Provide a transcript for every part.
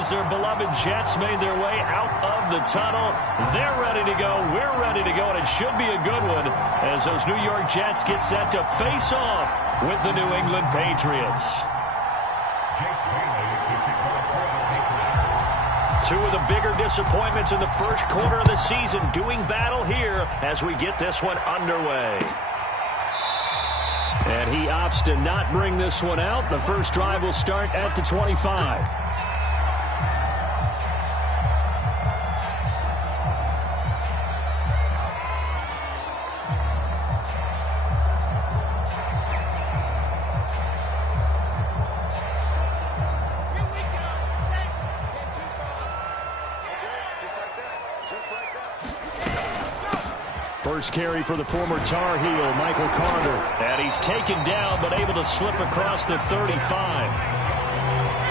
as their beloved Jets made their way out of the tunnel. They're ready to go. We're ready to go, and it should be a good one as those New York Jets get set to face off with the New England Patriots. Two of the bigger disappointments in the first quarter of the season doing battle here as we get this one underway. And he opts to not bring this one out. The first drive will start at the 25. First carry for the former Tar Heel, Michael Carter. And he's taken down, but able to slip across the 35.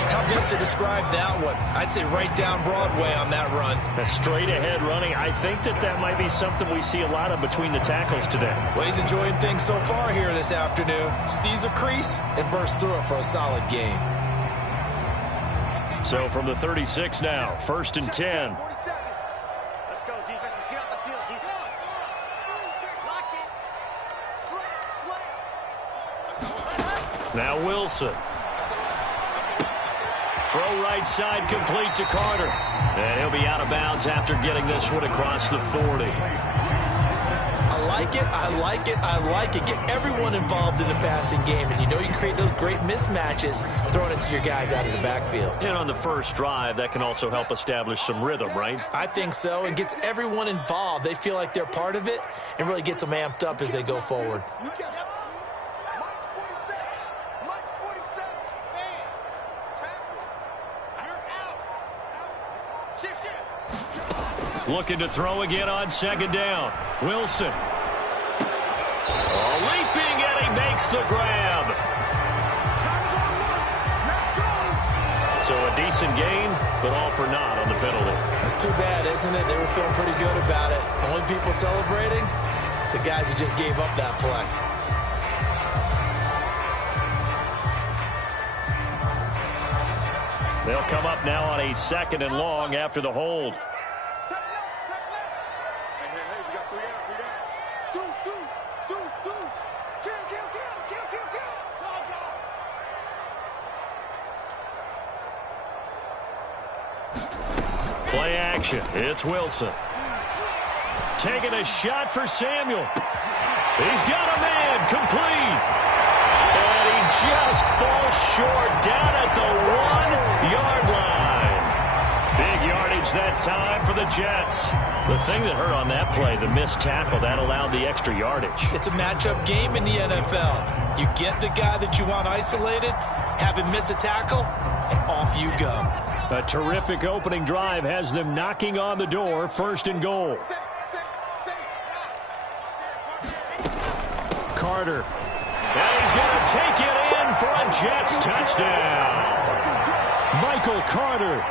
How best to describe that one? I'd say right down Broadway on that run. A straight ahead running. I think that might be something we see a lot of between the tackles today. Well, he's enjoying things so far here this afternoon. Sees a crease and bursts through it for a solid gain. So from the 36 now, 1st and 10. Let's go, defense. Let's get out the field. Now Wilson. Throw right side complete to Carter. And he'll be out of bounds after getting this one across the 40. I like it, I like it, I like it. Get everyone involved in the passing game. And you know you create those great mismatches throwing it to your guys out of the backfield. And on the first drive, that can also help establish some rhythm, right? I think so. It gets everyone involved. They feel like they're part of it and really gets them amped up as they go forward. Looking to throw again on 2nd down. Wilson. Leaping, and he makes the grab. So a decent gain, but all for naught on the penalty. That's too bad, isn't it? They were feeling pretty good about it. The only people celebrating, the guys who just gave up that play. They'll come up now on a 2nd and long after the hold. Play action. It's Wilson. Taking a shot for Samuel. He's got a man complete. And he just falls short down at the 1-yard line. Big yardage that time for the Jets. The thing that hurt on that play, the missed tackle, that allowed the extra yardage. It's a matchup game in the NFL. You get the guy that you want isolated, have him miss a tackle, and off you go. A terrific opening drive has them knocking on the door, 1st and goal. Carter. And he's going to take it in for a Jets touchdown. Michael Carter,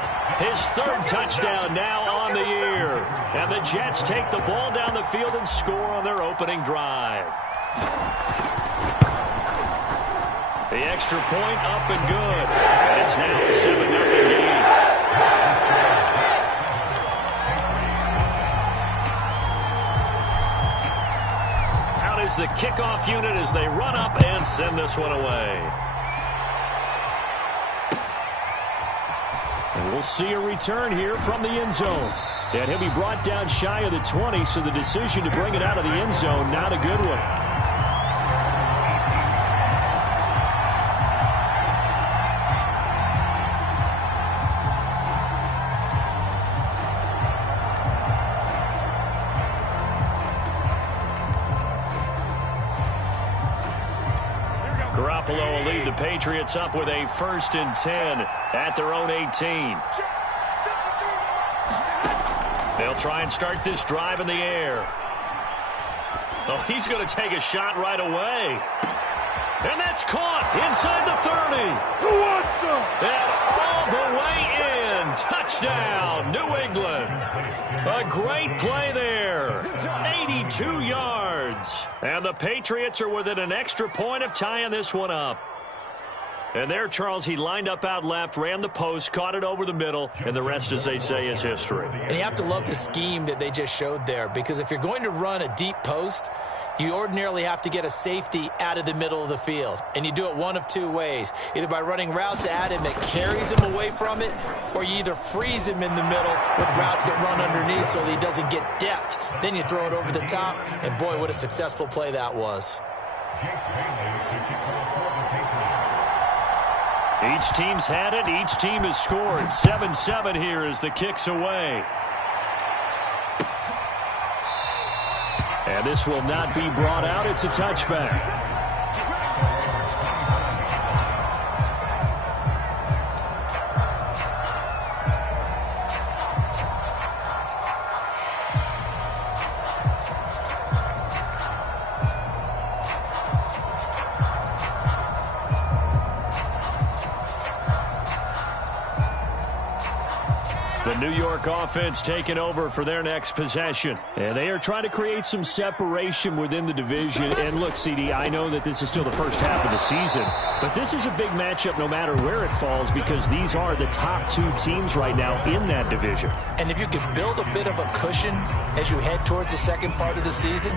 his 3rd touchdown now on the year. And the Jets take the ball down the field and score on their opening drive. The extra point up and good. And it's now a 7-0 game. Out is the kickoff unit as they run up and send this one away. And we'll see a return here from the end zone. And he'll be brought down shy of the 20, so the decision to bring it out of the end zone, not a good one. Garoppolo will lead the Patriots up with a 1st and 10 at their own 18. They'll try and start this drive in the air. Oh, he's going to take a shot right away. And that's caught inside the 30. Who wants some? And all the way in. Touchdown, New England. A great play there. 82 yards. And the Patriots are within an extra point of tying this one up. And there, Charles, he lined up out left, ran the post, caught it over the middle, and the rest, as they say, is history. And you have to love the scheme that they just showed there, because if you're going to run a deep post, you ordinarily have to get a safety out of the middle of the field. And you do it one of two ways, either by running routes at him that carries him away from it, or you either freeze him in the middle with routes that run underneath so that he doesn't get depth. Then you throw it over the top, and boy, what a successful play that was. Each team's had it. Each team has scored. 7-7 here as the kick's away. And this will not be brought out. It's a touchback. The New York offense taking over for their next possession. And they are trying to create some separation within the division. And look, CD, I know that this is still the first half of the season, but this is a big matchup no matter where it falls, because these are the top two teams right now in that division. And if you can build a bit of a cushion as you head towards the second part of the season,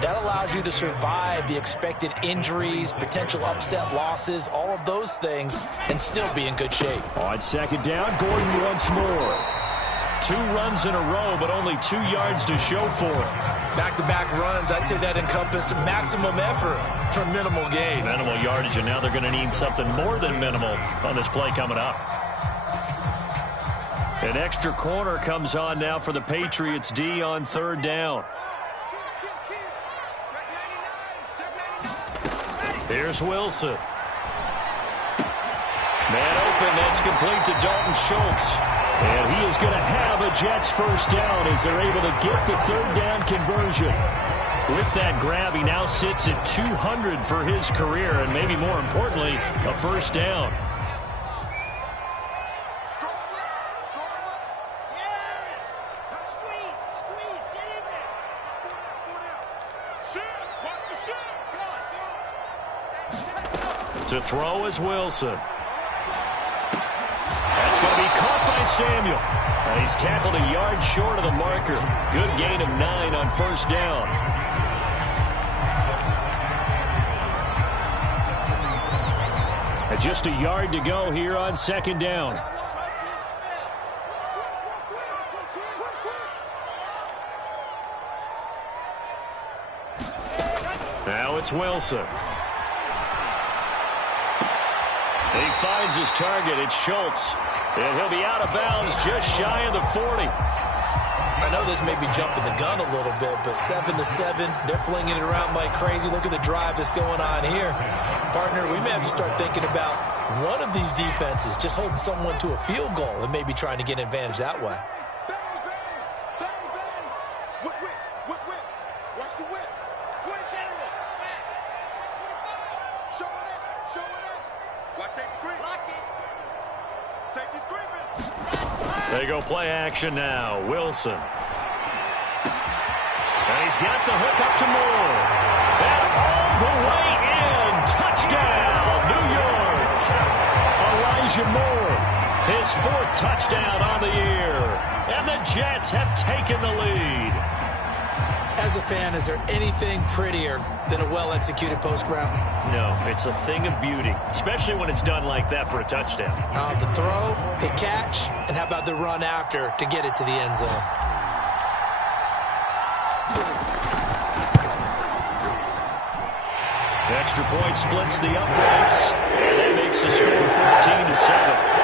that allows you to survive the expected injuries, potential upset losses, all of those things, and still be in good shape. On second down, Gordon once more. 2 runs in a row, but only 2 yards to show for it. Back-to-back runs, I'd say that encompassed maximum effort for minimal gain. Minimal yardage, and now they're going to need something more than minimal on this play coming up. An extra corner comes on now for the Patriots D on third down. Here's Wilson. Man open, that's complete to Dalton Schultz. And he is going to have a Jets first down as they're able to get the third down conversion. With that grab, he now sits at 200 for his career, and maybe more importantly, a first down. To throw is Wilson. That's going to be caught by Samuel. And he's tackled a yard short of the marker. Good gain of 9 on first down. And just a yard to go here on second down. Now it's Wilson. He finds his target. It's Schultz. And he'll be out of bounds just shy of the 40. I know this may be jumping the gun a little bit, but 7-7, they're flinging it around like crazy. Look at the drive that's going on here. Partner, we may have to start thinking about one of these defenses just holding someone to a field goal and maybe trying to get an advantage that way. They go play action now. Wilson. And he's got the hook up to Moore. And all the way in. Touchdown, New York. Elijah Moore, his 4th touchdown on the year. And the Jets have taken the lead. As a fan, is there anything prettier than a well-executed post route? No, it's a thing of beauty, especially when it's done like that for a touchdown. The throw, the catch, and how about the run after to get it to the end zone? Extra point splits the uprights, and that makes the score 14-7.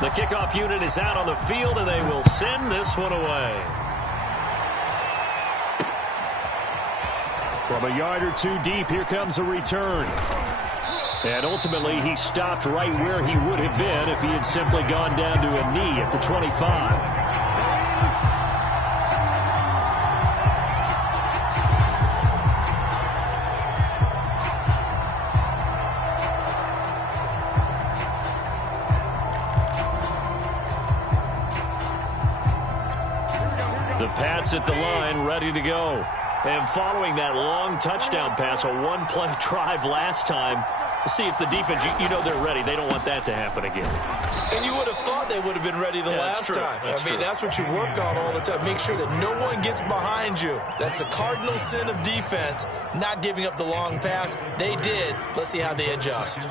The kickoff unit is out on the field, and they will send this one away. From a yard or 2 deep, here comes a return. And ultimately, he stopped right where he would have been if he had simply gone down to a knee at the 25. Pats at the line, ready to go. And following that long touchdown pass, a one-play drive last time, see if the defense, you know they're ready. They don't want that to happen again. And you would have thought they would have been ready the last time. That's what you work on all the time. Make sure that no one gets behind you. That's the cardinal sin of defense, not giving up the long pass. They did. Let's see how they adjust.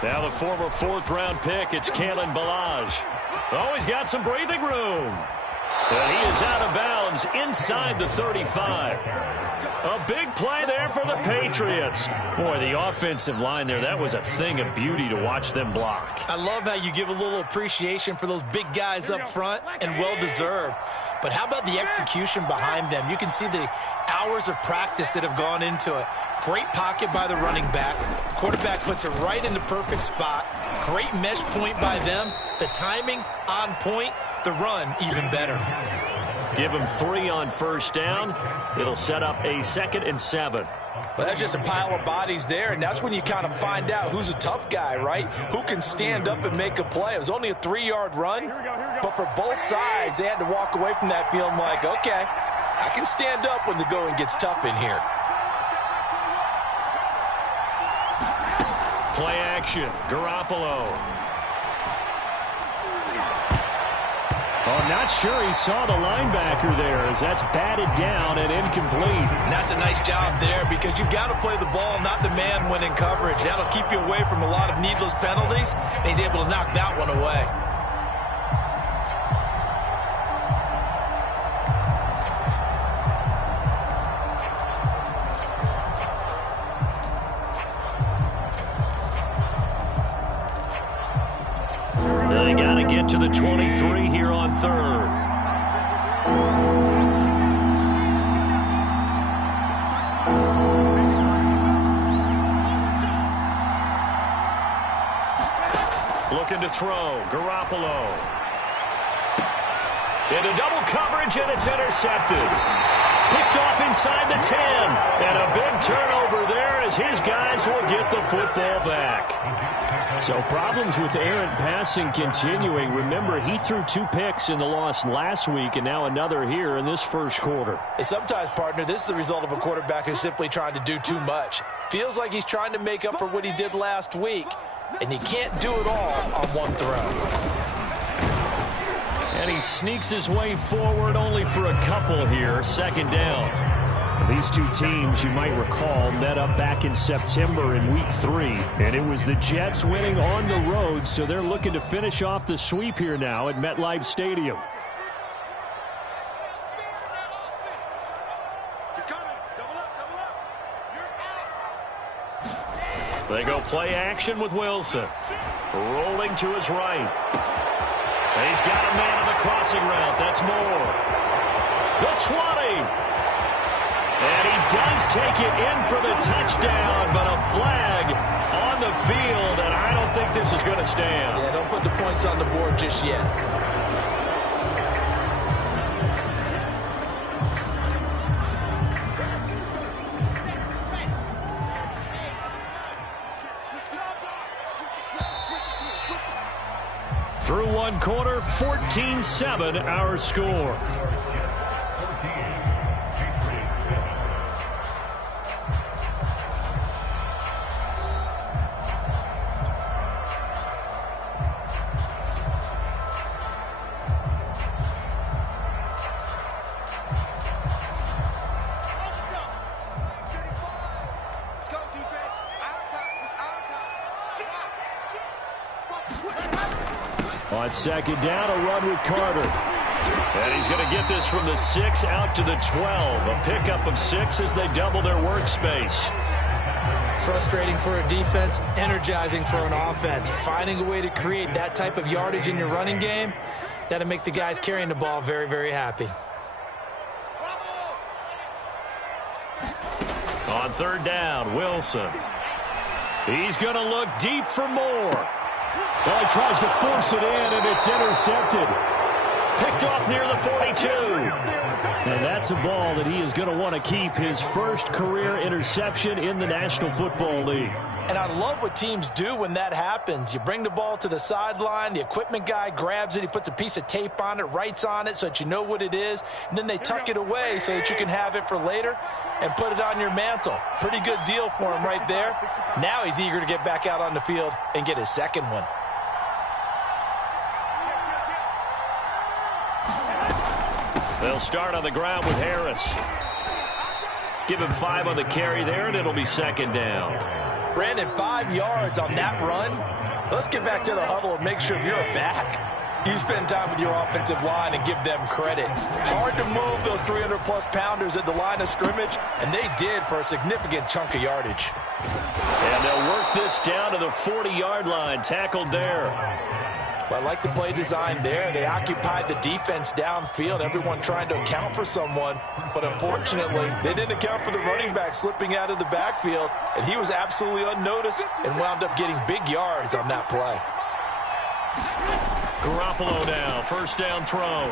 Now the former fourth-round pick, it's Kalen Ballage. Oh, he's got some breathing room. And he is out of bounds inside the 35. A big play there for the Patriots. Boy, the offensive line there, that was a thing of beauty to watch them block. I love how you give a little appreciation for those big guys up front, and well-deserved. But how about the execution behind them? You can see the hours of practice that have gone into it. Great pocket by the running back. Quarterback puts it right in the perfect spot. Great mesh point by them. The timing on point. The run even better. Give him 3 on first down. It'll set up a 2nd and 7. Well, that's just a pile of bodies there, and that's when you kind of find out who's a tough guy, right? Who can stand up and make a play. It was only a 3-yard run, but for both sides, they had to walk away from that feeling like, okay, I can stand up when the going gets tough in here. Play action, Garoppolo. Oh, not sure he saw the linebacker there as that's batted down and incomplete. And that's a nice job there because you've got to play the ball, not the man when in coverage. That'll keep you away from a lot of needless penalties, and he's able to knock that one away. They got to get to the 23 here on 3rd. Looking to throw, Garoppolo. Into double coverage, and it's intercepted. Picked off inside the 10. And a big turnover there as his guys will get the football back. So problems with errant passing continuing. Remember, he threw 2 picks in the loss last week and now another here in this first quarter. And sometimes, partner, this is the result of a quarterback who's simply trying to do too much. Feels like he's trying to make up for what he did last week, and he can't do it all on one throw. And he sneaks his way forward only for a couple here. 2nd down. These two teams, you might recall, met up back in September in Week 3. And it was the Jets winning on the road, so they're looking to finish off the sweep here now at MetLife Stadium. They go play action with Wilson. Rolling to his right. He's got a man on the crossing route. That's Moore. The 20. And he does take it in for the touchdown, but a flag on the field, and I don't think this is going to stand. Yeah, don't put the points on the board just yet. Through one quarter, 14-7 our score. On 2nd down, a run with Carter. And he's going to get this from the 6 out to the 12. A pickup of 6 as they double their workspace. Frustrating for a defense, energizing for an offense. Finding a way to create that type of yardage in your running game, that'll make the guys carrying the ball very, very happy. On 3rd down, Wilson. He's going to look deep for Moore. Well, he tries to force it in, and it's intercepted. Picked off near the 42. And that's a ball that he is going to want to keep, his first career interception in the National Football League. And I love what teams do when that happens. You bring the ball to the sideline, the equipment guy grabs it, he puts a piece of tape on it, writes on it so that you know what it is, and then they tuck it away so that you can have it for later and put it on your mantle. Pretty good deal for him right there. Now he's eager to get back out on the field and get his second one. They'll start on the ground with Harris. Give him 5 on the carry there, and it'll be second down. Brandon, 5 yards on that run. Let's get back to the huddle and make sure if you're a back, you spend time with your offensive line and give them credit. Hard to move those 300-plus pounders at the line of scrimmage, and they did for a significant chunk of yardage. And they'll work this down to the 40-yard line, tackled there. Well, I like the play design there. They occupied the defense downfield, everyone trying to account for someone. But unfortunately, they didn't account for the running back slipping out of the backfield, and he was absolutely unnoticed and wound up getting big yards on that play. Garoppolo now, first down throw.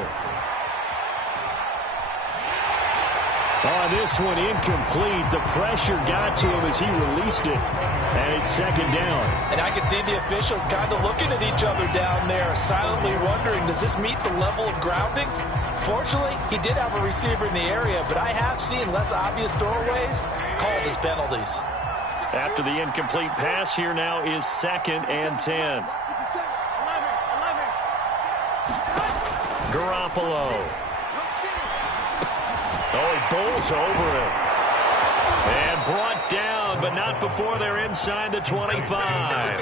Oh, this one incomplete. The pressure got to him as he released it. And it's second down. And I can see the officials kind of looking at each other down there, silently wondering, does this meet the level of grounding? Fortunately, he did have a receiver in the area, but I have seen less obvious throwaways called as penalties. After the incomplete pass, here now is second and 10. Garoppolo. Oh, he bowls over him. And brought down, but not before they're inside the 25.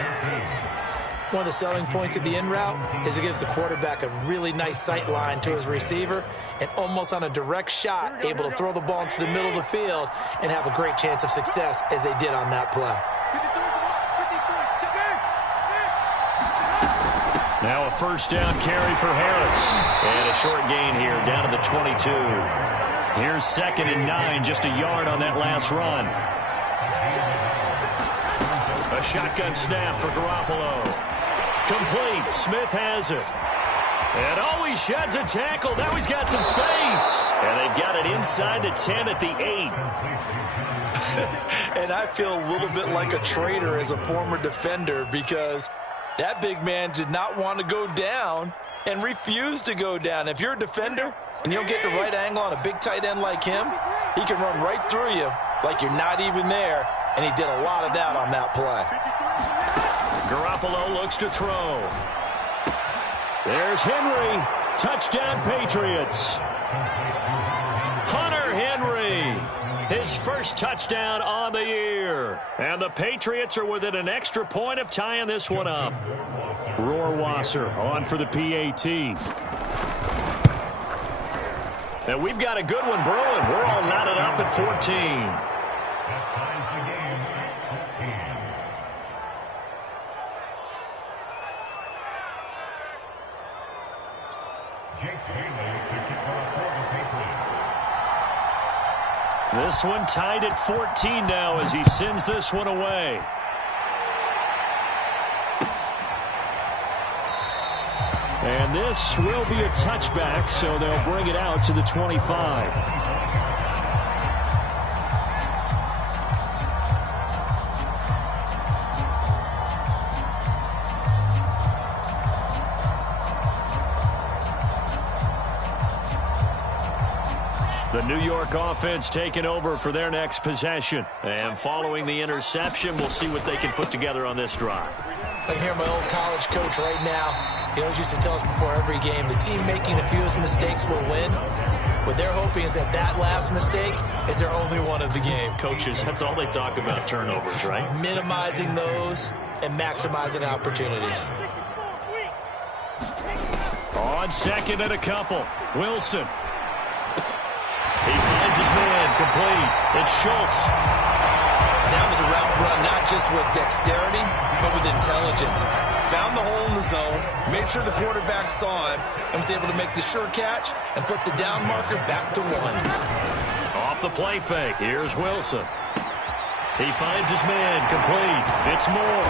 One of the selling points of the in route is it gives the quarterback a really nice sight line to his receiver and almost on a direct shot able to throw the ball into the middle of the field and have a great chance of success as they did on that play. Now a first down carry for Harris. And a short gain here down to the 22. Here's second and 9, just a yard on that last run. A shotgun snap for Garoppolo. Complete. Smith has it. And oh, he sheds a tackle. Now he's got some space. And they've got it inside the 10 at the 8. And I feel a little bit like a traitor as a former defender because that big man did not want to go down and refused to go down. If you're a defender and you don't get the right angle on a big tight end like him, he can run right through you like you're not even there, and he did a lot of that on that play. Garoppolo looks to throw. There's Henry. Touchdown, Patriots. Hunter Henry. His first touchdown on the year. And the Patriots are within an extra point of tying this one up. Rohrwasser on for the PAT. And we've got a good one brewing. We're all knotted up at 14. This one tied at 14 now as he sends this one away. And this will be a touchback, so they'll bring it out to the 25. The New York offense taking over for their next possession. And following the interception, we'll see what they can put together on this drive. I can hear my old college coach right now. He always used to tell us before every game, the team making the fewest mistakes will win. What they're hoping is that that last mistake is their only one of the game. Coaches, that's all they talk about, turnovers, right? Minimizing those and maximizing opportunities. On second and a couple, Wilson. He finds his man, complete. It's Schultz. That was a route run not just with dexterity, but with intelligence. Found the hole in the zone, made sure the quarterback saw him, and was able to make the sure catch and flip the down marker back to 1. Off the play fake, here's Wilson. He finds his man, complete. It's Moore.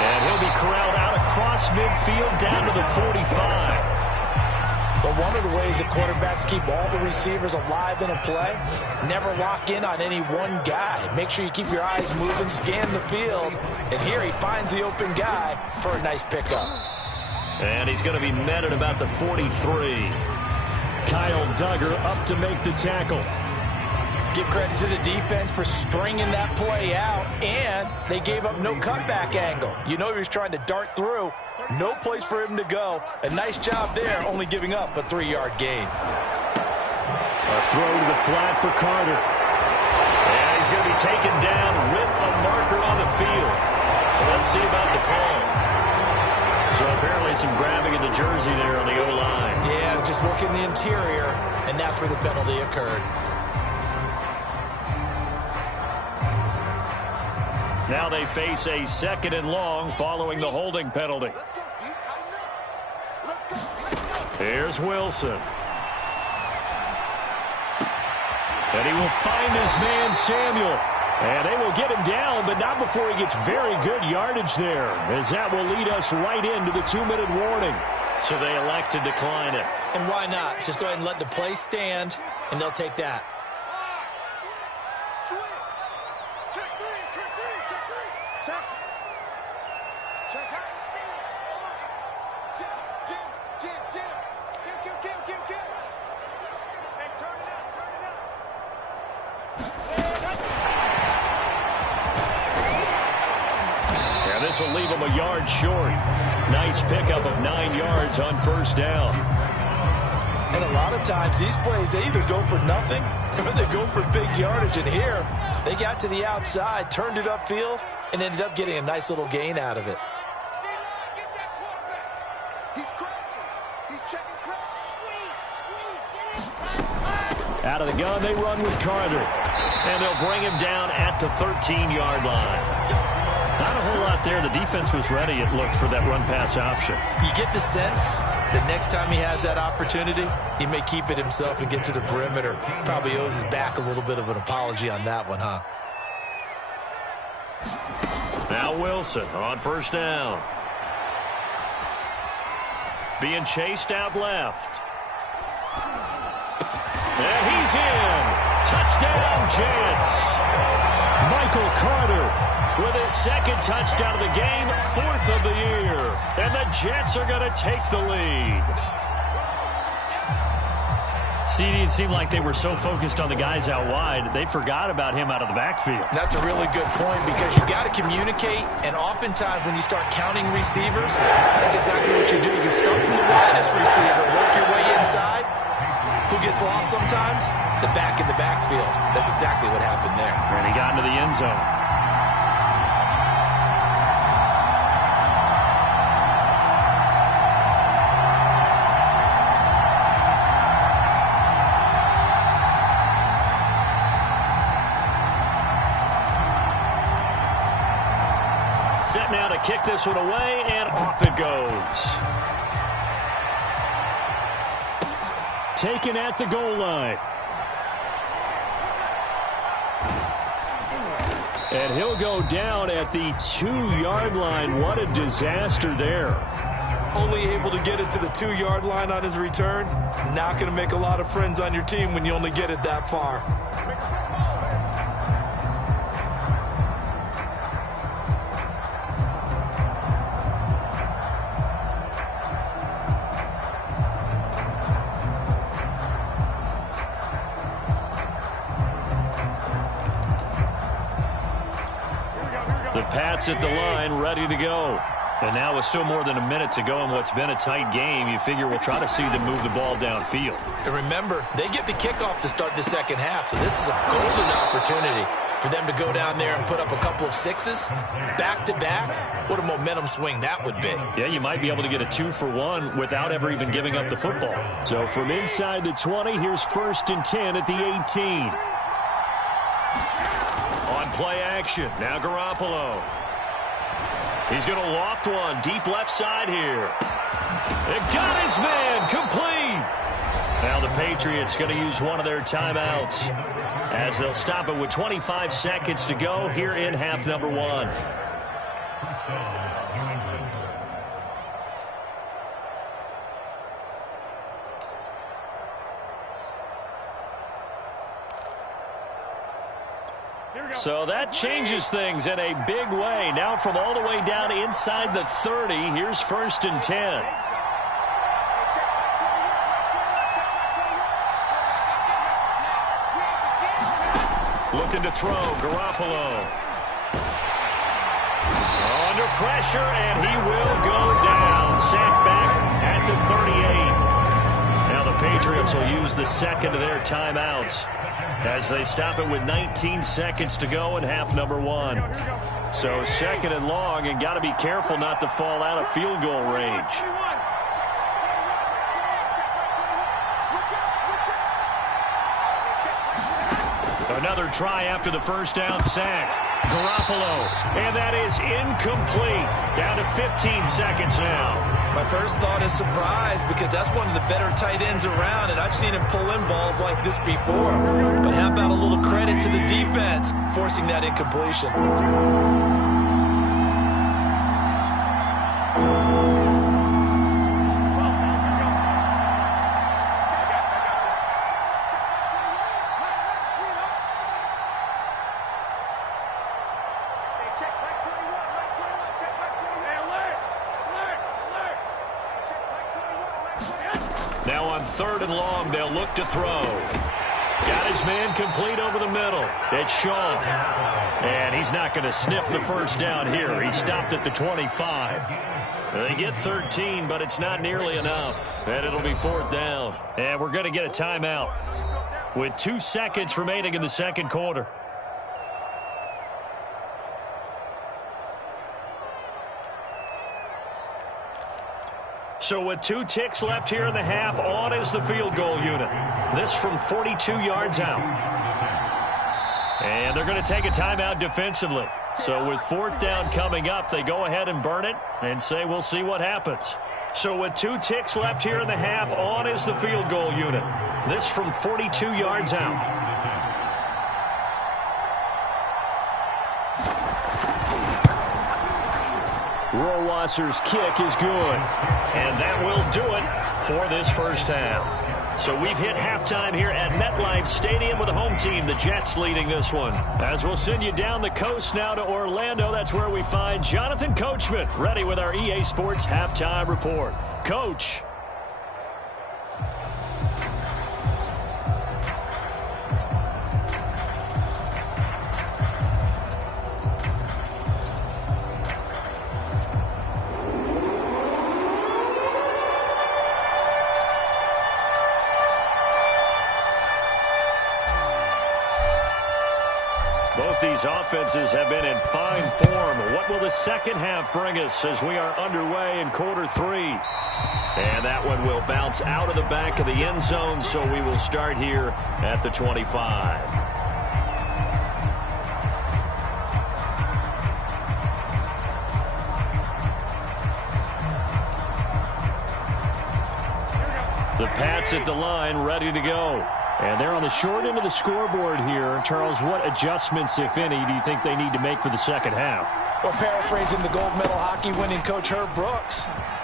And he'll be corralled out across midfield down to the 45. But one of the ways that quarterbacks keep all the receivers alive in a play, never lock in on any one guy. Make sure you keep your eyes moving, scan the field. And here he finds the open guy for a nice pickup. And he's going to be met at about the 43. Kyle Duggar up to make the tackle. Give credit to the defense for stringing that play out, and they gave up no cutback angle. You know he was trying to dart through. No place for him to go. A nice job there, only giving up a 3-yard gain. A throw to the flat for Carter. And he's going to be taken down with a marker on the field. So let's see about the call. So apparently some grabbing in the jersey there on the O-line. Yeah, just look in the interior, and that's where the penalty occurred. Now they face a 2nd and long following the holding penalty. Here's Wilson. And he will find his man, Samuel. And they will get him down, but not before he gets very good yardage there, as that will lead us right into the 2-minute warning. So they elect to decline it. And why not? Just go ahead and let the play stand, and they'll take that. This will leave him a yard short. Nice pickup of 9 yards on 1st down. And a lot of times these plays, they either go for nothing or they go for big yardage. And here, they got to the outside, turned it upfield, and ended up getting a nice little gain out of it. Out of the gun, they run with Carter. And they'll bring him down at the 13-yard line. Not a whole lot there. The defense was ready, it looked, for that run-pass option. You get the sense that next time he has that opportunity, he may keep it himself and get to the perimeter. Probably owes his back a little bit of an apology on that one, huh? Now Wilson on 1st down. Being chased out left. And he's in. Touchdown, Jets. Michael Carter with his 2nd touchdown of the game, 4th of the year. And the Jets are going to take the lead. CD, it seemed like they were so focused on the guys out wide, they forgot about him out of the backfield. That's a really good point, because you got to communicate, and oftentimes when you start counting receivers, that's exactly what you do. You start from the widest receiver, work your way inside. Who gets lost sometimes? The back in the backfield. That's exactly what happened there. And he got into the end zone. Set now to kick this one away, and off it goes. Taken at the goal line. And he'll go down at the 2-yard line. What a disaster there. Only able to get it to the 2-yard line on his return. Not going to make a lot of friends on your team when you only get it that far. The Pats at the line, ready to go. And now with still more than a minute to go in what's been a tight game, you figure we'll try to see them move the ball downfield. And remember, they get the kickoff to start the 2nd half, so this is a golden opportunity for them to go down there and put up a couple of 6s back-to-back. What a momentum swing that would be. Yeah, you might be able to get a 2-for-1 without ever even giving up the football. So from inside the 20, here's 1st and 10 at the 18. On play action, now Garoppolo. He's going to loft one deep left side here. It got his man complete. Now the Patriots going to use one of their timeouts as they'll stop it with 25 seconds to go here in half number 1. So that changes things in a big way. Now from all the way down inside the 30, here's 1st and 10. Looking to throw, Garoppolo. Under pressure, and he will go down. Sacked back at the 38. Now the Patriots will use the second of their timeouts as they stop it with 19 seconds to go in half number 1. So 2nd and long, and got to be careful not to fall out of field goal range. Another try after the first down sack. Garoppolo, and that is incomplete. Down to 15 seconds now. My first thought is surprise, because that's one of the better tight ends around, and I've seen him pull in balls like this before. But how about a little credit to the defense forcing that incompletion? Now on 3rd and long, they'll look to throw. Got his man complete over the middle. It's Shaw. And he's not going to sniff the first down here. He stopped at the 25. They get 13, but it's not nearly enough. And it'll be 4th down. And we're going to get a timeout with 2 seconds remaining in the second quarter. So with 2 ticks left here in the half, on is the field goal unit. This from 42 yards out. And they're going to take a timeout defensively. So with 4th down coming up, they go ahead and burn it and say we'll see what happens. So with 2 ticks left here in the half, on is the field goal unit. This from 42 yards out. Rohrwasser's kick is good. And that will do it for this first half. So we've hit halftime here at MetLife Stadium with the home team, the Jets, leading this one. As we'll send you down the coast now to Orlando, that's where we find Jonathan Coachman, ready with our EA Sports halftime report. Coach. Both these offenses have been in fine form. What will the second half bring us as we are underway in quarter 3? And that one will bounce out of the back of the end zone, so we will start here at the 25. The Pats at the line, ready to go. And they're on the short end of the scoreboard here. Charles, what adjustments, if any, do you think they need to make for the second half? Well, paraphrasing the gold medal hockey winning coach Herb Brooks,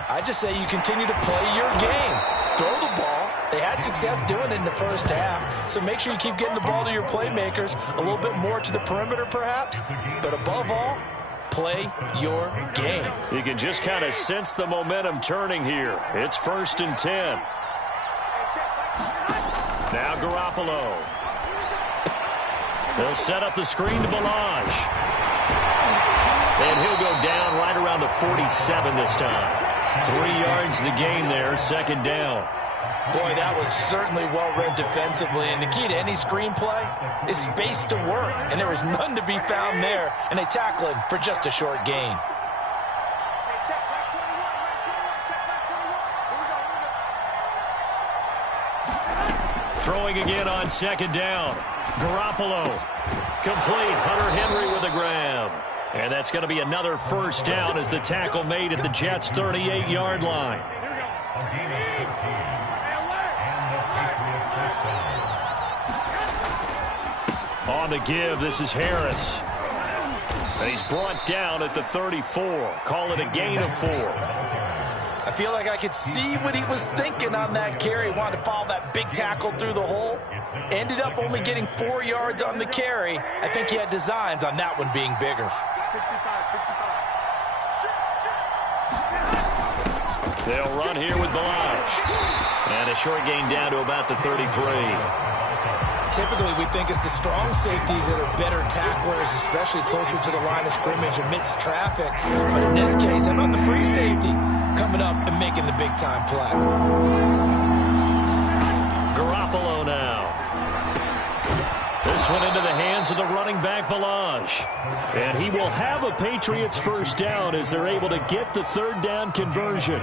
I just say you continue to play your game. Throw the ball. They had success doing it in the first half. So make sure you keep getting the ball to your playmakers, a little bit more to the perimeter perhaps. But above all, play your game. You can just kind of sense the momentum turning here. It's 1st and 10. Now Garoppolo. They'll set up the screen to Balaj. And he'll go down right around the 47 this time. 3 yards the gain there, 2nd down. Boy, that was certainly well-read defensively. And the key to any screenplay is space to work. And there was none to be found there. And they tackle him for just a short gain. Throwing again on 2nd down. Garoppolo. Complete. Hunter Henry with a grab. And that's going to be another first down as the tackle made at the Jets' 38-yard line. On the give, this is Harris. And he's brought down at the 34. Call it a gain of 4. I feel like I could see what he was thinking on that carry. Wanted to follow that big tackle through the hole. Ended up only getting 4 yards on the carry. I think he had designs on that one being bigger. They'll run here with Balazs. And a short gain down to about the 33. Typically, we think it's the strong safeties that are better tacklers, especially closer to the line of scrimmage amidst traffic. But in this case, how about the free safety coming up and making the big-time play? Garoppolo now. This one into the hands of the running back, Balazs. And he will have a Patriots first down as they're able to get the third down conversion.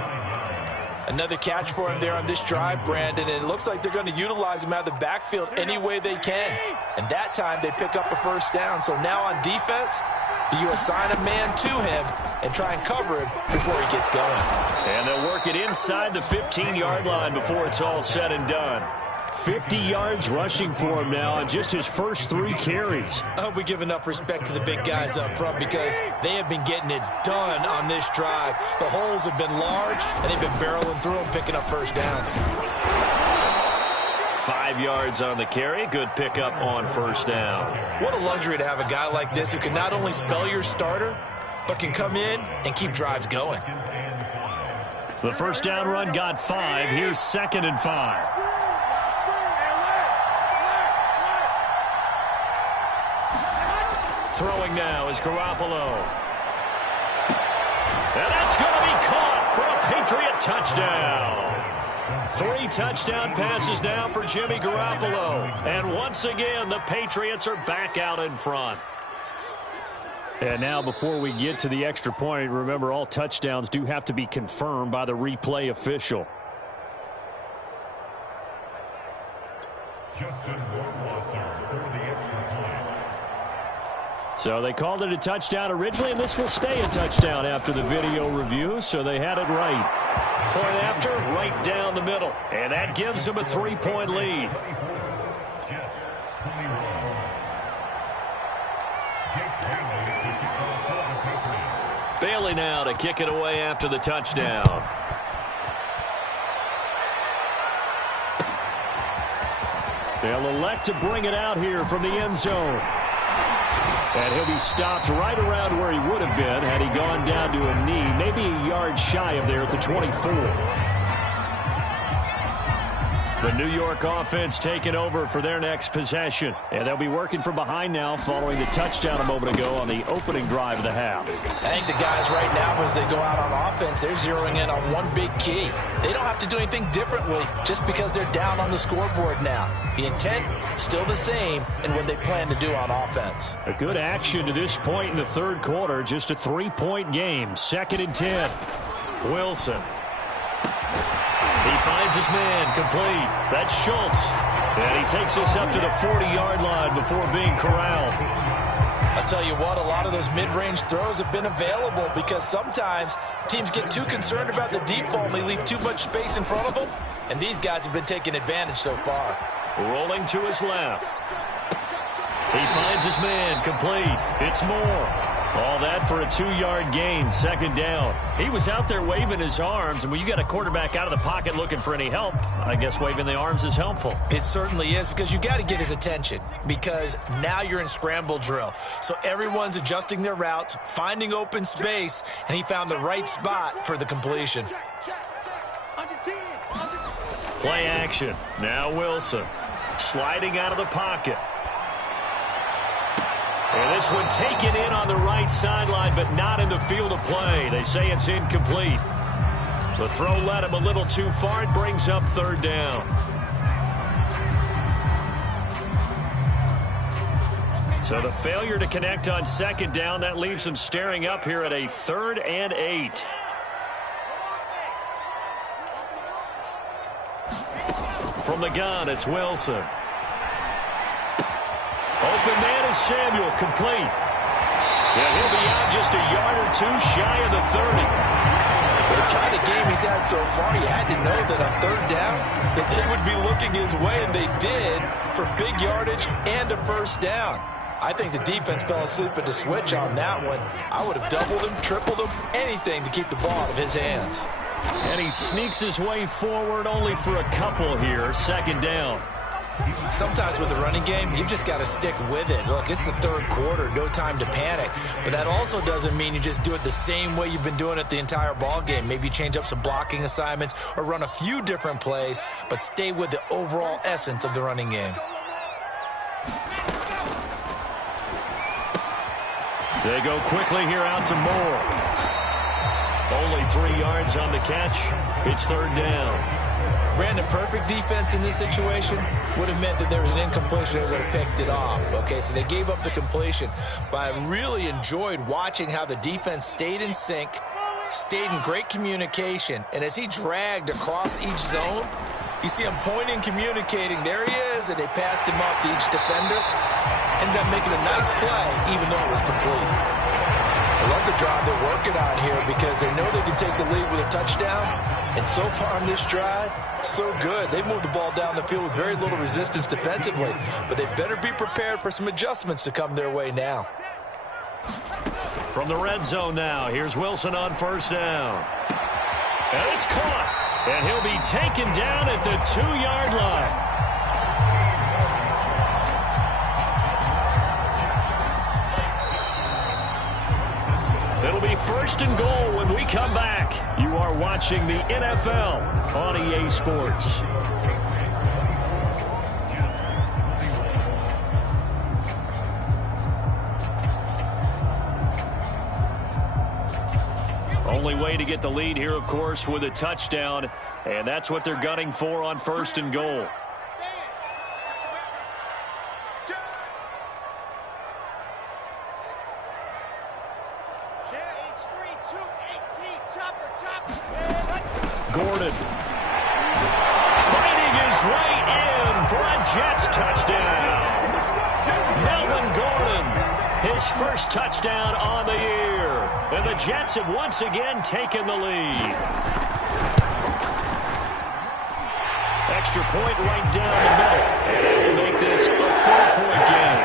Another catch for him there on this drive, Brandon, and it looks like they're going to utilize him out of the backfield any way they can. And that time they pick up a first down. So now on defense, do you assign a man to him and try and cover him before he gets going? And they'll work it inside the 15-yard line before it's all said and done. 50 yards rushing for him now on just his first 3 carries. I hope we give enough respect to the big guys up front because they have been getting it done on this drive. The holes have been large, and they've been barreling through them, picking up first downs. 5 yards on the carry. Good pickup on first down. What a luxury to have a guy like this who can not only spell your starter, but can come in and keep drives going. The first down run got 5. Here's 2nd and 5. Throwing now is Garoppolo. And that's going to be caught for a Patriot touchdown. 3 touchdown passes now for Jimmy Garoppolo. And once again, the Patriots are back out in front. And now before we get to the extra point, remember all touchdowns do have to be confirmed by the replay official. So they called it a touchdown originally, and this will stay a touchdown after the video review, so they had it right. Point after, right down the middle. And that gives them a 3-point lead. Bailey now to kick it away after the touchdown. They'll elect to bring it out here from the end zone. And he'll be stopped right around where he would have been had he gone down to a knee, maybe a yard shy of there at the 24. The New York offense taking over for their next possession. And they'll be working from behind now following the touchdown a moment ago on the opening drive of the half. I think the guys right now, as they go out on offense, they're zeroing in on one big key. They don't have to do anything differently just because they're down on the scoreboard now. The intent, still the same in what they plan to do on offense. A good action to this point in the third quarter. Just a 3-point game. 2nd and 10. Wilson. He finds his man complete. That's Schultz. And he takes us up to the 40-yard line before being corralled. I'll tell you what, a lot of those mid-range throws have been available because sometimes teams get too concerned about the deep ball and they leave too much space in front of them. And these guys have been taking advantage so far. Rolling to his left. He finds his man complete. It's Moore. All that for a 2-yard gain, 2nd down. He was out there waving his arms, and when you got a quarterback out of the pocket looking for any help, I guess waving the arms is helpful. It certainly is, because you got to get his attention, because now you're in scramble drill. So everyone's adjusting their routes, finding open space, and he found the right spot for the completion. Play action. Now Wilson sliding out of the pocket. And this one taken in on the right sideline, but not in the field of play. They say it's incomplete. The throw led him a little too far. It brings up 3rd down. So the failure to connect on 2nd down, that leaves him staring up here at a 3rd and 8. From the gun, it's Wilson. Open man is Samuel, complete. Yeah, he'll be out just a yard or 2 shy of the 30. The kind of game he's had so far, you had to know that on 3rd down, that they would be looking his way, and they did, for big yardage and a first down. I think the defense fell asleep at the switch on that one. I would have doubled him, tripled him, anything to keep the ball out of his hands. And he sneaks his way forward only for a couple here. Second down. Sometimes with the running game, you've just got to stick with it. Look, it's the third quarter, no time to panic. But that also doesn't mean you just do it the same way you've been doing it the entire ball game. Maybe change up some blocking assignments or run a few different plays, but stay with the overall essence of the running game. They go quickly here out to Moore. Only 3 yards on the catch. It's third down. Brandon, perfect defense in this situation would have meant that there was an incompletion and would have picked it off. Okay, so they gave up the completion. But I really enjoyed watching how the defense stayed in sync, stayed in great communication, and as he dragged across each zone, you see him pointing, communicating. There he is, and they passed him off to each defender. Ended up making a nice play, even though it was complete. I love the drive they're working on here because they know they can take the lead with a touchdown. And so far on this drive, so good. They moved the ball down the field with very little resistance defensively. But they better be prepared for some adjustments to come their way now. From the red zone now, here's Wilson on first down. And it's caught. And he'll be taken down at the 2-yard line. It'll be first and goal when we come back. You are watching the NFL on EA Sports. Only way to get the lead here, of course, with a touchdown, and that's what they're gunning for on first and goal. Gordon fighting his way in for a Jets touchdown. Melvin Gordon, his first touchdown on the year. And the Jets have once again taken the lead. Extra point right down the middle. And it will make this a 4-point game.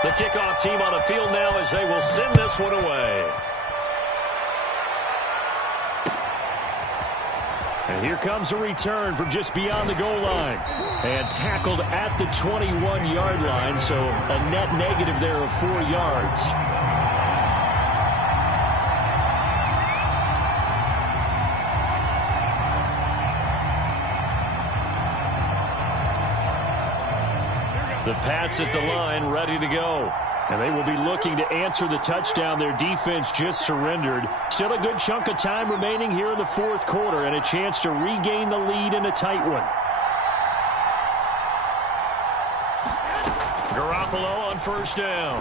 The kickoff team on the field now as they will send this one away. And here comes a return from just beyond the goal line. And tackled at the 21-yard line, so a net negative there of 4 yards. The Pats at the line, ready to go. And they will be looking to answer the touchdown their defense just surrendered. Still a good chunk of time remaining here in the fourth quarter and a chance to regain the lead in a tight one. Garoppolo on first down.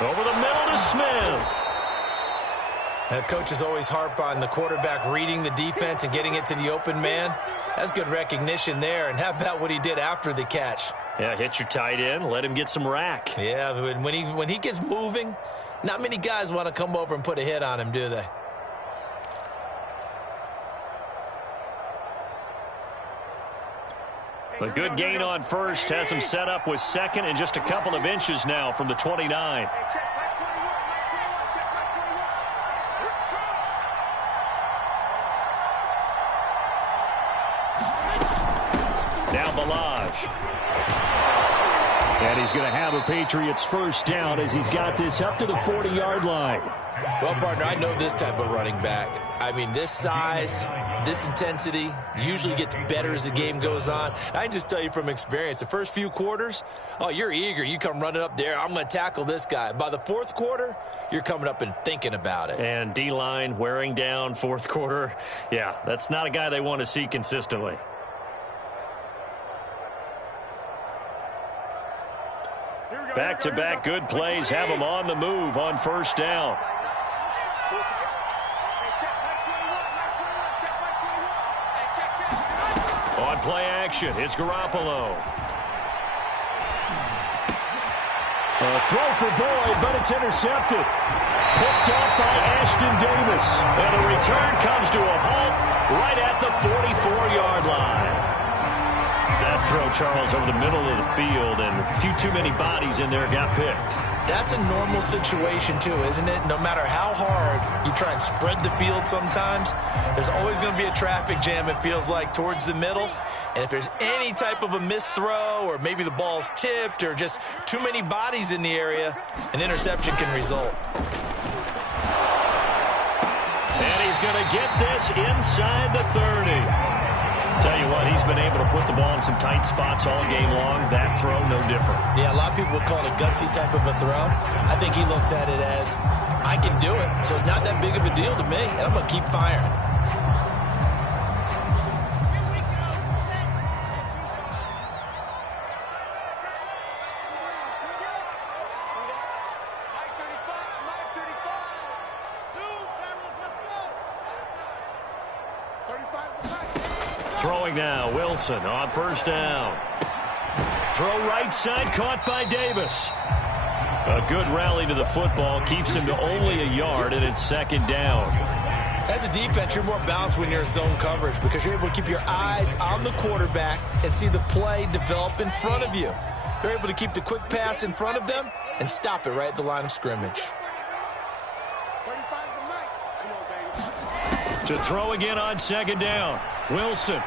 Over the middle to Smith. Coaches always harp on the quarterback reading the defense and getting it to the open man. That's good recognition there. And how about what he did after the catch? Yeah, hit your tight end, let him get some rack. Yeah, when he gets moving, not many guys want to come over and put a hit on him, do they? A good gain on first has him set up with second and just a couple of inches now from the 29. Now Balaj. And he's going to have a Patriots first down as he's got this up to the 40-yard line. Well, partner, I know this type of running back. I mean, this size, this intensity usually gets better as the game goes on. I can just tell you from experience, the first few quarters, oh, you're eager. You come running up there, I'm going to tackle this guy. By the fourth quarter, you're coming up and thinking about it. And D-line wearing down fourth quarter. Yeah, that's not a guy they want to see consistently. Back-to-back good plays have them on the move on first down. On play action, it's Garoppolo. A throw for Boyd, but it's intercepted. Picked up by Ashton Davis. And the return comes to a halt right at the 44-yard line. throw, Charles, over the middle of the field, and a few too many bodies in there got picked. That's a normal situation, too, isn't it? No matter how hard you try and spread the field sometimes, there's always going to be a traffic jam, it feels like, towards the middle. And if there's any type of a missed throw or maybe the ball's tipped or just too many bodies in the area, an interception can result. And he's going to get this inside the 30. Tell you what, he's been able to put the ball in some tight spots all game long. That throw, no different. Yeah, a lot of people would call it a gutsy type of a throw. I think he looks at it as, I can do it, so it's not that big of a deal to me, and I'm going to keep firing. Throwing now, Wilson on first down. Throw right side, caught by Davis. A good rally to the football, keeps him to only a yard, and it's second down. As a defense, you're more balanced when you're in zone coverage because you're able to keep your eyes on the quarterback and see the play develop in front of you. They're able to keep the quick pass in front of them and stop it right at the line of scrimmage. To throw again on second down, Wilson.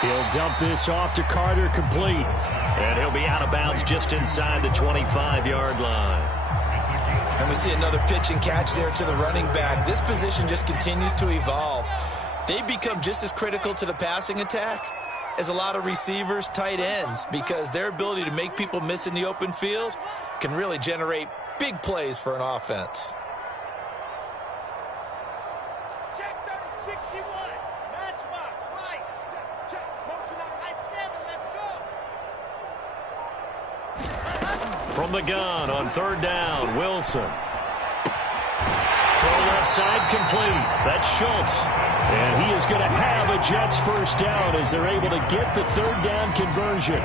He'll dump this off to Carter, complete. And he'll be out of bounds just inside the 25-yard line. And we see another pitch and catch there to the running back. This position just continues to evolve. They become just as critical to the passing attack as a lot of receivers, tight ends, because their ability to make people miss in the open field can really generate big plays for an offense. From the gun on third down, Wilson. Throw left side, complete. That's Schultz. And he is going to have a Jets first down as they're able to get the third down conversion.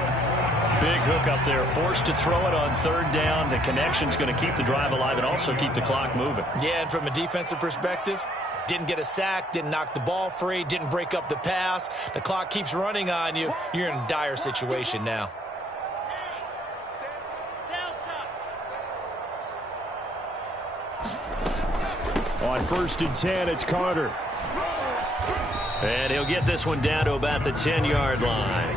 Big hook up there, forced to throw it on third down. The connection's going to keep the drive alive and also keep the clock moving. Yeah, and from a defensive perspective, didn't get a sack, didn't knock the ball free, didn't break up the pass. The clock keeps running on you. You're in a dire situation now. On first and 10, it's Carter. And he'll get this one down to about the 10-yard line.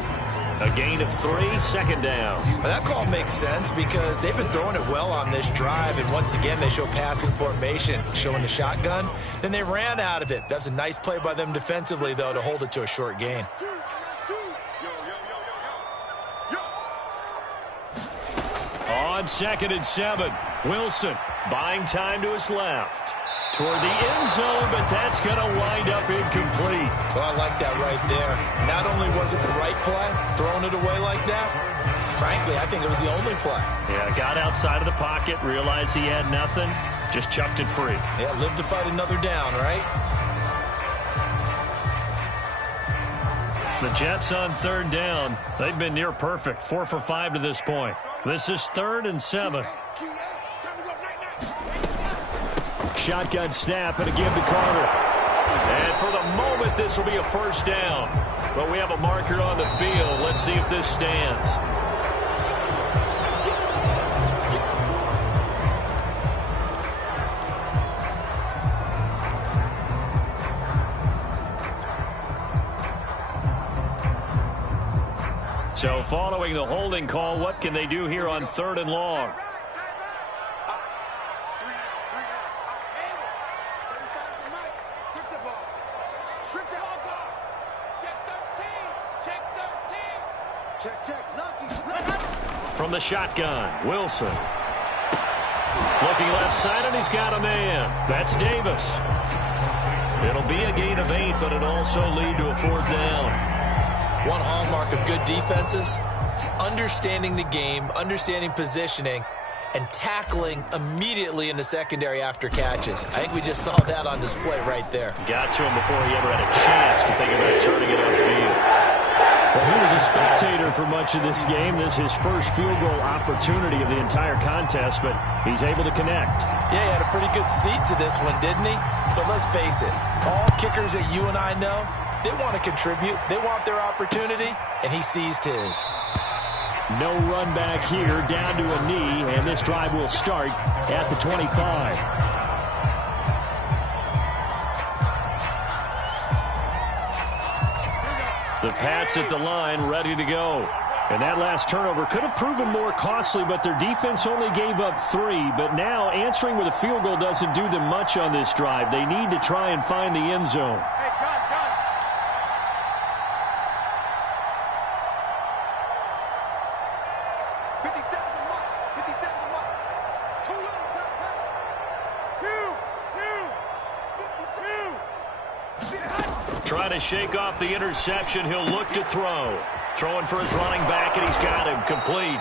A gain of 3, second down. Well, that call makes sense because they've been throwing it well on this drive, and once again they show passing formation, showing the shotgun. Then they ran out of it. That's a nice play by them defensively, though, to hold it to a short gain. On second and 7, Wilson buying time to his left. Toward the end zone, but that's going to wind up incomplete. Well, I like that right there. Not only was it the right play, throwing it away like that, frankly, I think it was the only play. Yeah, got outside of the pocket, realized he had nothing, just chucked it free. Yeah, live to fight another down, right? The Jets on third down. They've been near perfect, 4 for 5 to this point. This is 3rd and 7. Shotgun snap, and again to Carter. And for the moment, this will be a first down. But we have a marker on the field. Let's see if this stands. So following the holding call, what can they do here on 3rd and long? From the shotgun, Wilson. Looking left side, and he's got a man. That's Davis. It'll be a gain of 8, but it'll also lead to a 4th down. One hallmark of good defenses is understanding the game, understanding positioning, and tackling immediately in the secondary after catches. I think we just saw that on display right there. Got to him before he ever had a chance to think about turning it upfield. Well, he was a spectator for much of this game. This is his first field goal opportunity of the entire contest, but he's able to connect. Yeah, he had a pretty good seat to this one, didn't he? But let's face it, all kickers that you and I know, they want to contribute. They want their opportunity, and he seized his. No run back here, down to a knee, and this drive will start at the 25. The Pats at the line, ready to go. And that last turnover could have proven more costly, but their defense only gave up 3. But now answering with a field goal doesn't do them much on this drive. They need to try and find the end zone. Trying to shake off the interception. He'll look to throw. Throwing for his running back, and he's got him complete.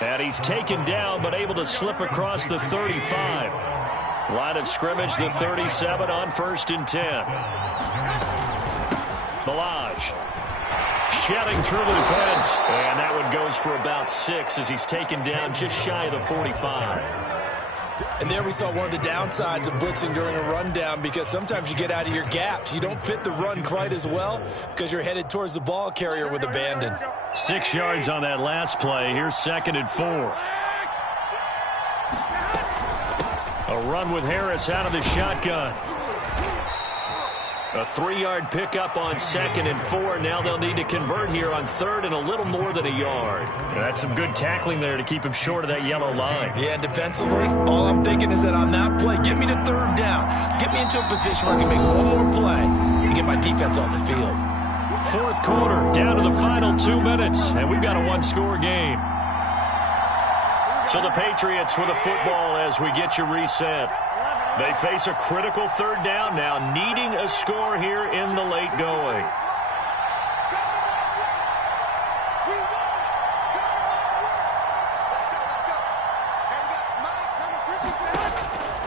And he's taken down, but able to slip across the 35. Line of scrimmage, the 37 on 1st and 10. Balaj shedding through the defense. And that one goes for about 6 as he's taken down just shy of the 45. And there we saw one of the downsides of blitzing during a rundown, because sometimes you get out of your gaps. You don't fit the run quite as well because you're headed towards the ball carrier with abandon. 6 yards on that last play. Here's 2nd and 4. A run with Harris out of the shotgun. A 3-yard pickup on 2nd and 4. Now they'll need to convert here on 3rd and a little more than a yard. That's some good tackling there to keep him short of that yellow line. Yeah, and defensively, all I'm thinking is that on that play, get me to 3rd down. Get me into a position where I can make one more play and get my defense off the field. 4th quarter, down to the final 2 minutes, and we've got a 1-score game. So the Patriots with a football as we get you reset. They face a critical 3rd down now, needing a score here in the late going.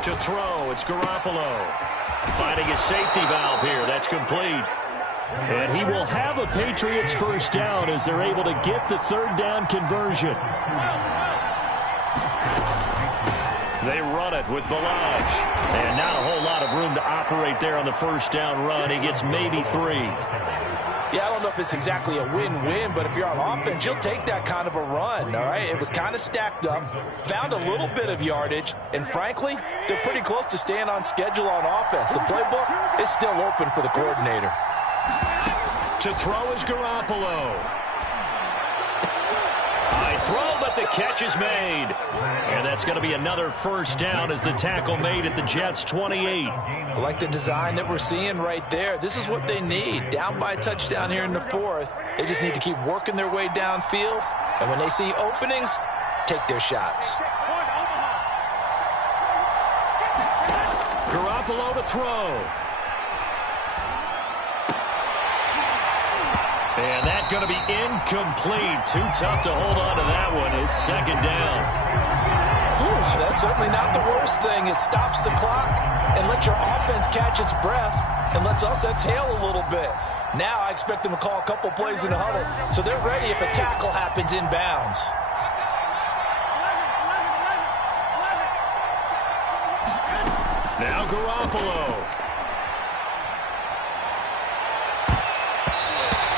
To throw, it's Garoppolo. Finding a safety valve here. That's complete. And he will have a Patriots 1st down as they're able to get the 3rd down conversion. They run it with Balaj. And not a whole lot of room to operate there on the 1st down run. He gets maybe 3. Yeah, I don't know if it's exactly a win-win, but if you're on offense, you'll take that kind of a run, all right? It was kind of stacked up, found a little bit of yardage, and frankly, they're pretty close to staying on schedule on offense. The playbook is still open for the coordinator. To throw is Garoppolo. High throw, but the catch is made. And that's going to be another 1st down as the tackle made at the Jets' 28. I like the design that we're seeing right there. This is what they need. Down by a touchdown here in the 4th. They just need to keep working their way downfield. And when they see openings, take their shots. Garoppolo to throw. And that's going to be incomplete. Too tough to hold on to that one. It's 2nd down. Whew, that's certainly not the worst thing. It stops the clock and lets your offense catch its breath and lets us exhale a little bit. Now I expect them to call a couple plays in the huddle, so they're ready if a tackle happens inbounds. Now Garoppolo.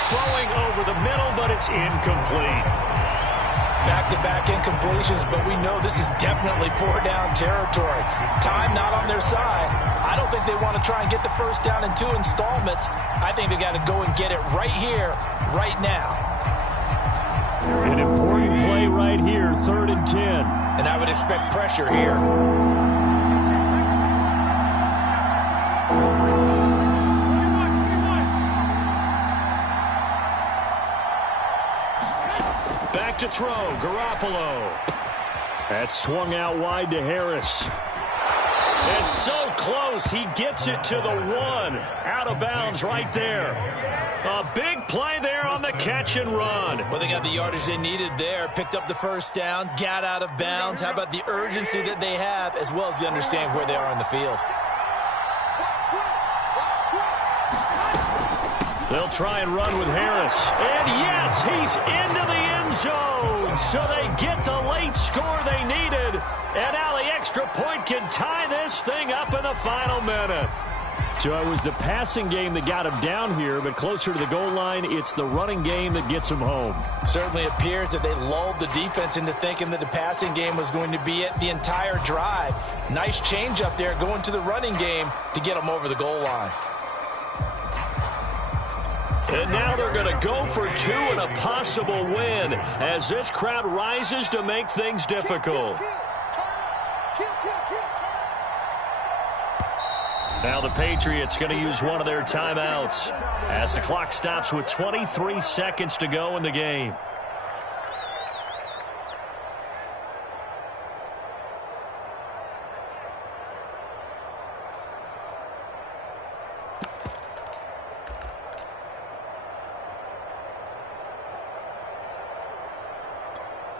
Throwing over the middle, but it's incomplete. Back-to-back incompletions, but we know this is definitely 4-down territory. Time not on their side. I don't think they want to try and get the 1st down in 2 installments. I think they got to go and get it right here, right now. An important play right here, 3rd and 10. And I would expect pressure here. Back to throw, Garoppolo. That swung out wide to Harris. And so close, he gets it to the 1. Out of bounds right there. A big play there on the catch and run. Well, they got the yardage they needed there. Picked up the 1st down, got out of bounds. How about the urgency that they have, as well as the understanding where they are on the field? They'll try and run with Harris. And yes, he's into the end zone. So they get the late score they needed. And now the extra point can tie this thing up in the final minute. So it was the passing game that got him down here, but closer to the goal line, it's the running game that gets him home. Certainly appears that they lulled the defense into thinking that the passing game was going to be it the entire drive. Nice change up there going to the running game to get them over the goal line. And now they're going to go for two and a possible win as this crowd rises to make things difficult. Now the Patriots going to use one of their timeouts as the clock stops with 23 seconds to go in the game.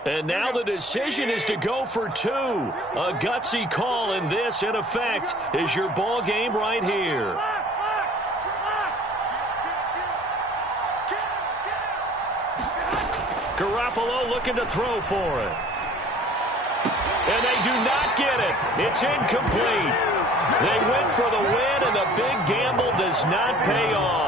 And now the decision is to go for two. A gutsy call, and this, in effect, is your ball game right here. Garoppolo looking to throw for it. And they do not get it. It's incomplete. They went for the win, and the big gamble does not pay off.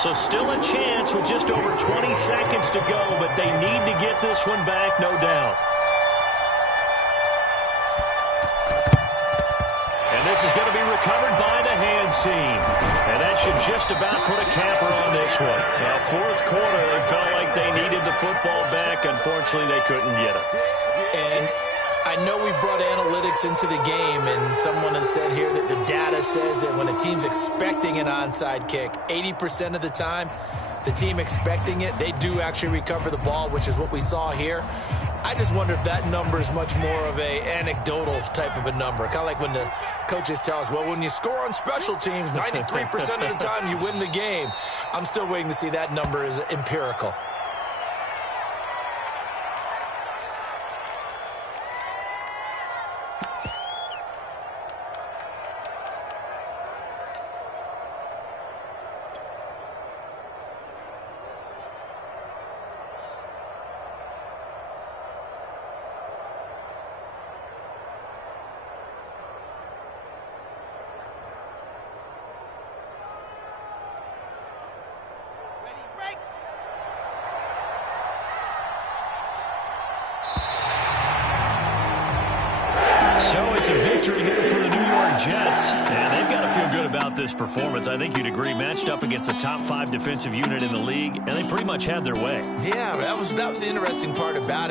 So still a chance with just over 20 seconds to go, but they need to get this one back, no doubt. And this is going to be recovered by the hands team. And that should just about put a capper on this one. Now, fourth quarter, they felt like they needed the football back. Unfortunately, they couldn't get it. And I know we brought analytics into the game, and someone has said here that the data says that when a team's expecting an onside kick, 80% of the time, the team expecting it, they do actually recover the ball, which is what we saw here. I just wonder if that number is much more of a anecdotal type of a number. Kind of like when the coaches tell us, well, when you score on special teams, 93% of the time you win the game. I'm still waiting to see that number is empirical. So it's a victory here for the New York Jets. And they've got to feel good about this performance. I think you'd agree, matched up against a top-5 defensive unit in the league, and they pretty much had their way. Yeah, that was the interesting part about it.